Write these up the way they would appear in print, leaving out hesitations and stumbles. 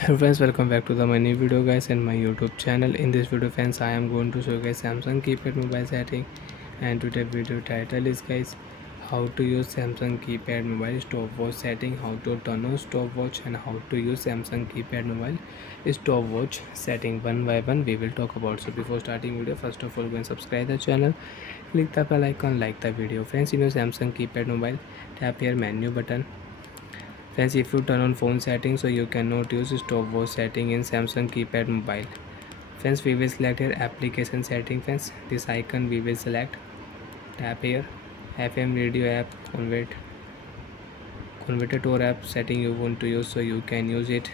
Hey friends, welcome back to my new video guys and my YouTube channel. In this video friends, I am going to show you guys Samsung keypad mobile setting, and today video title is guys how to use Samsung keypad mobile stopwatch setting, how to turn on stopwatch, and how to use Samsung keypad mobile stopwatch setting. One by one we will talk about. So before starting video, first of all go and subscribe the channel, click the bell icon, like the video. Friends, in your Samsung keypad mobile, tap here menu button. Friends, if you turn on phone settings, so you cannot use stopwatch setting in Samsung keypad mobile. Friends, we will select here application setting. Friends, this icon we will select. Tap here FM radio app converter app setting you want to use, so you can use it.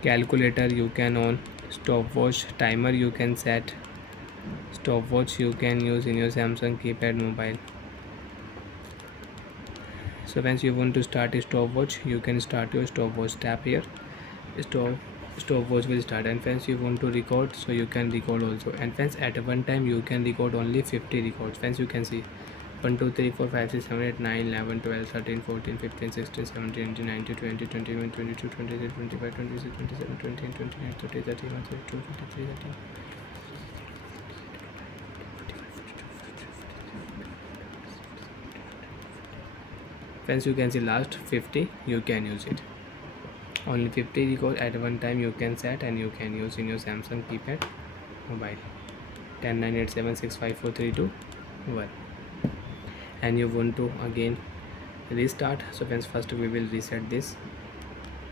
Calculator you can on, stopwatch timer you can set. Stopwatch you can use in your Samsung keypad mobile. So once you want to start a stopwatch, you can start your stopwatch. Tap here stop stopwatch will start. And friends, you want to record, so you can record also. And friends, at one time you can record only 50 records. Friends, you can see 1 2 3 4 5 6 7 8 9 11 12 13 14 15 16 17 18 19 20 21 22 23 25 26 27 28 29 30 31 32 33 34. Friends, you can see last 50 you can use it. Only 50 records at one time you can set, and you can use in your Samsung keypad mobile. 10 9 8 7 6 5 4 3 2 1. And you want to again restart, so friends, first we will reset this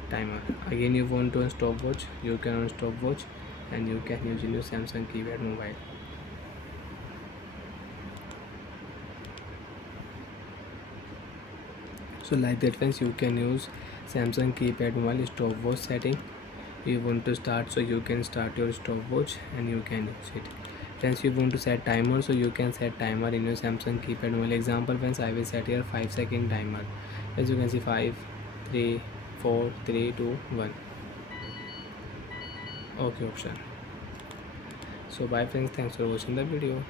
timer. Again you want to on stopwatch, you can on stopwatch, and you can use in your Samsung keypad mobile. So like that friends, you can use Samsung keypad mobile stopwatch setting. You want to start, so you can start your stopwatch and you can use it. Friends, you want to set timer, so you can set timer in your Samsung keypad mobile. Example friends, I will set here 5-second timer. As you can see, 5 3 4 3 2 1. Okay option. So bye friends, thanks for watching the video.